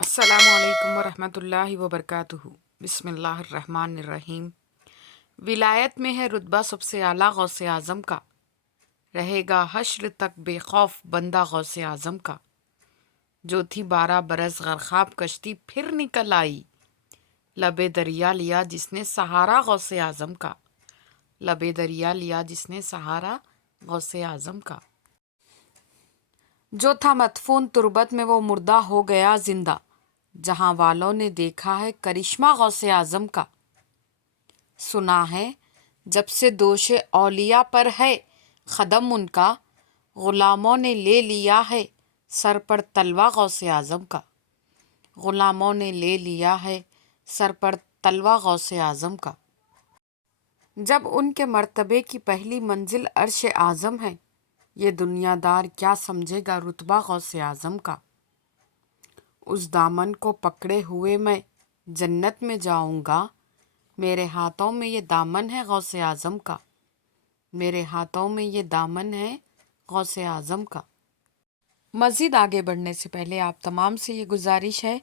السلام علیکم ورحمۃ اللہ وبرکاتہ۔ بسم اللہ الرحمن الرحیم۔ ولایت میں ہے رتبہ سب سے اعلیٰ غوث اعظم کا، رہے گا حشر تک بے خوف بندہ غوث اعظم کا۔ جو تھی 12 برس غرقاب کشتی پھر نکل آئی، لبے دریا لیا جس نے سہارا غوث اعظم کا، لبے دریا لیا جس نے سہارا غوث اعظم کا۔ جو تھا مدفون تربت میں وہ مردہ ہو گیا زندہ، جہاں والوں نے دیکھا ہے کرشمہ غوث اعظم کا۔ سنا ہے جب سے دوش اولیاء پر ہے قدم ان کا، غلاموں نے لے لیا ہے سر پر تلوہ غوث اعظم کا، غلاموں نے لے لیا ہے سر پر تلوہ غوث اعظم کا۔ جب ان کے مرتبے کی پہلی منزل عرش اعظم ہے، یہ دنیا دار کیا سمجھے گا رتبہ غوث اعظم کا۔ اس دامن کو پکڑے ہوئے میں جنت میں جاؤں گا، میرے ہاتھوں میں یہ دامن ہے غوث اعظم کا، میرے ہاتھوں میں یہ دامن ہے غوث اعظم کا۔ مزید آگے بڑھنے سے پہلے آپ تمام سے یہ گزارش ہے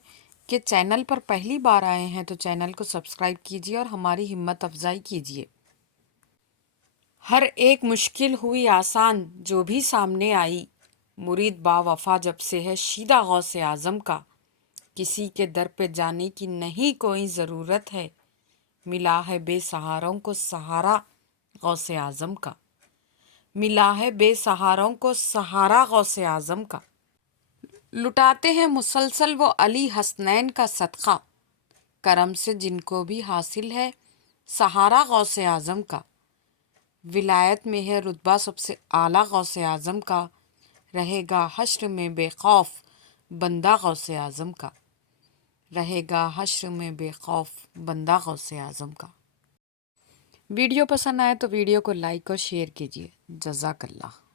کہ چینل پر پہلی بار آئے ہیں تو چینل کو سبسکرائب کیجیے اور ہماری ہمت افزائی کیجیے۔ ہر ایک مشکل ہوئی آسان جو بھی سامنے آئی، مرید با وفا جب سے ہے شیدہ غوث اعظم کا۔ کسی کے در پہ جانے کی نہیں کوئی ضرورت ہے، ملا ہے بے سہاروں کو سہارا غوث اعظم کا، ملا ہے بے سہاروں کو سہارا غوث اعظم کا۔ لٹاتے ہیں مسلسل وہ علی حسنین کا صدقہ، کرم سے جن کو بھی حاصل ہے سہارا غوث اعظم کا۔ ولایت میں ہے رتبہ سب سے اعلیٰ غوث اعظم کا، رہے گا حشر میں بے خوف بندہ غوث اعظم کا، رہے گا حشر میں بے خوف بندہ غوث اعظم کا۔ ویڈیو پسند آئے تو ویڈیو کو لائک اور شیئر کیجیے۔ جزاک اللہ۔